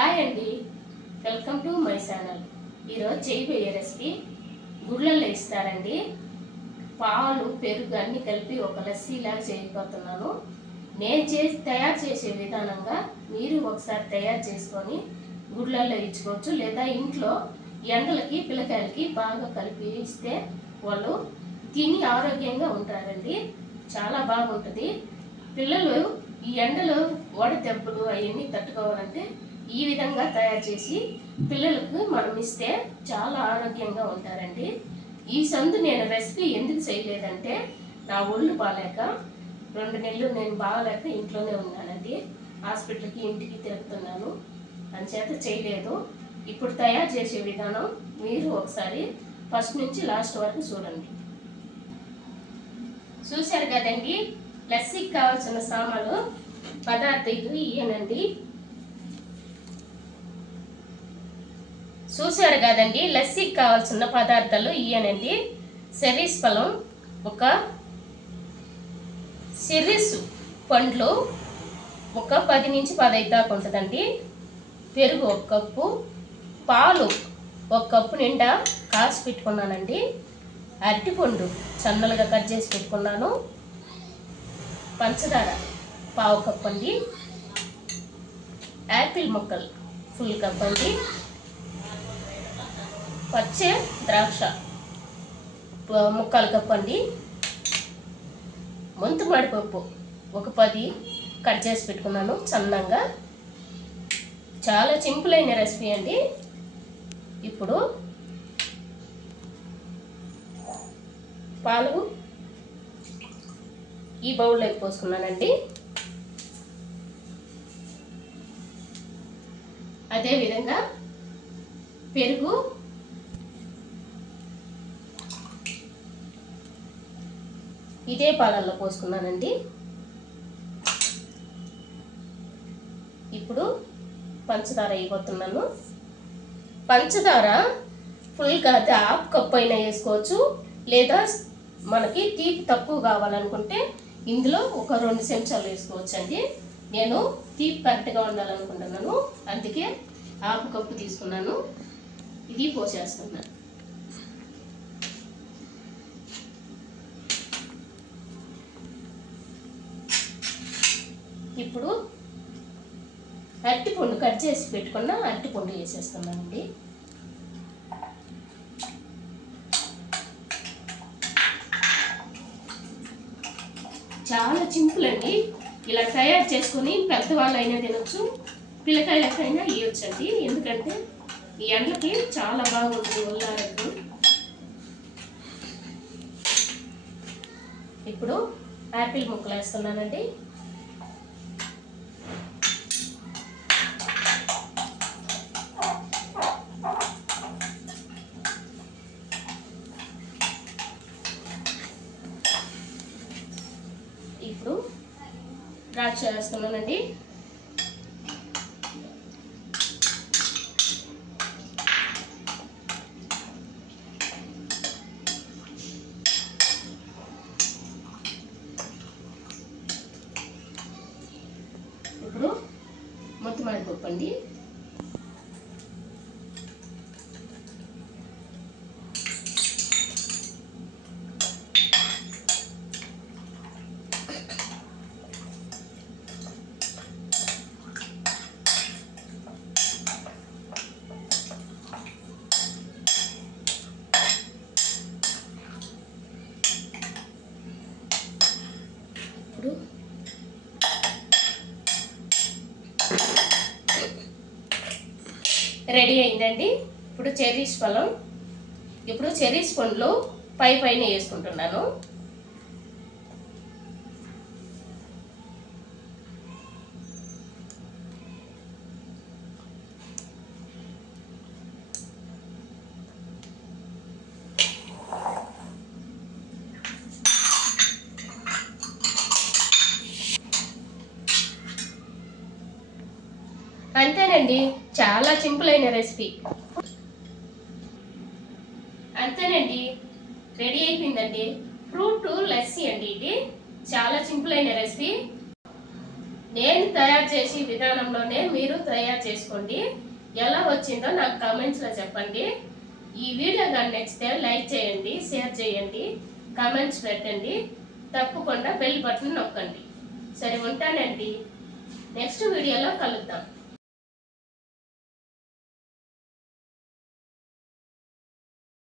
Hi అండి, welcome to my channel. ఈరోజు చేయబోయే రెసిపీ గుడ్లల్లో ఇస్తారండి. పాలు పెరుగు అన్నీ కలిపి ఒక లస్సీలాగా చేయబోతున్నాను. నేను తయారు చేసే విధానంగా మీరు ఒకసారి తయారు చేసుకొని గుడ్లల్లో ఇచ్చుకోవచ్చు, లేదా ఇంట్లో ఎండలకి పిల్లకాయలకి బాగా కలిపి ఇస్తే వాళ్ళు తిని ఆరోగ్యంగా ఉంటారండి. చాలా బాగుంటుంది. పిల్లలు ఈ ఎండలు వడదెబ్బలు అవన్నీ తట్టుకోవాలంటే ఈ విధంగా తయారు చేసి పిల్లలకు మనం ఇస్తే చాలా ఆరోగ్యంగా ఉంటారండి. ఈ సందు నేను రెసిపీ ఎందుకు చేయలేదంటే, నా ఒళ్ళు బాగాలేక 2 నెలలు నేను బాగాలేక ఇంట్లోనే ఉన్నానండి. హాస్పిటల్కి ఇంటికి తిరుగుతున్నాను, అందుచేత చేయలేదు. ఇప్పుడు తయారు చేసే విధానం మీరు ఒకసారి ఫస్ట్ నుంచి లాస్ట్ వరకు చూడండి. చూశారు కదండి, లస్సీకి కావాల్సిన సామాన్లు పదార్థాలు ఇయ్యనండి. చూశారు కదండి, లస్సీకి కావాల్సిన పదార్థాలు ఇయ్యనండి. చెర్రీస్ పళ్ళం, ఒక చెర్రీస్ పండ్లు ఒక 10 నుంచి 15 దాకా ఉంటుందండి. పెరుగు 1 కప్పు, పాలు 1 కప్పు నిండా కాసి పెట్టుకున్నానండి. అరటిపండు సన్నలుగా కట్ చేసి పెట్టుకున్నాను. పంచదార 1/4 కప్పు అండి. యాపిల్ ముక్కలు ఫుల్ కప్ అండి. పచ్చ ద్రాక్ష 1/4 కప్పు అండి. మెంతుపప్పు ఒక 10 కట్ చేసి పెట్టుకున్నాను సన్నంగా. చాలా సింపుల్ అయిన రెసిపీ అండి. ఇప్పుడు పాలు ఈ బౌల్లోకి పోసుకున్నానండి. అదేవిధంగా పెరుగు ఇదే పాలల్లో పోసుకున్నానండి. ఇప్పుడు పంచదార వేయబోతున్నాను. పంచదార ఫుల్గా 1/2 కప్పు అయినా వేసుకోవచ్చు, లేదా మనకి తీపి తక్కువ కావాలనుకుంటే ఇందులో ఒక 2 చెంచాలు వేసుకోవచ్చు అండి. నేను తీపి కరెక్ట్గా ఉండాలనుకుంటున్నాను, అందుకే 1/2 కప్పు తీసుకున్నాను. ఇది పోసేస్తున్నాను. ఇప్పుడు అరటిపండు కట్ చేసి పెట్టుకున్న అరటిపండు వేసేస్తున్నానండి. చాలా సింపుల్ అండి. ఇలా తయారు చేసుకొని పెద్దవాళ్ళైనా తినొచ్చు, పిల్లకాయలకైనా ఇవ్వచ్చు అండి. ఎందుకంటే ఈ ఎండలకి చాలా బాగుంటుంది ఒళ్ళు ఆరోగ్యం. ఇప్పుడు యాపిల్ ముక్కలు వేస్తున్నానండి. ఇప్పుడు ద్రాక్ష వేస్తున్నానండి. ఇప్పుడు మెంతుపప్పు అండి. ఇప్పుడు రెడీ అయిందండి. ఇప్పుడు చెర్రీస్ పళ్ళం, ఇప్పుడు చెర్రీస్ పండ్లు పైన వేసుకుంటున్నాను. అంతేనండి, చాలా సింపుల్ అయిన రెసిపీ. అంతేనండి, రెడీ అయిపోయిందండి. ఫ్రూట్ లస్సీ అండి. ఇది చాలా సింపుల్ అయిన రెసిపీ. నేను తయారు చేసే విధానంలోనే మీరు తయారు చేసుకోండి. ఎలా వచ్చిందో నాకు కామెంట్స్లో చెప్పండి. ఈ వీడియో కానీ నచ్చితే లైక్ చేయండి, షేర్ చేయండి, కామెంట్స్ పెట్టండి. తప్పకుండా బెల్ బటన్ నొక్కండి. సరే, ఉంటానండి. నెక్స్ట్ వీడియోలో కలుద్దాం.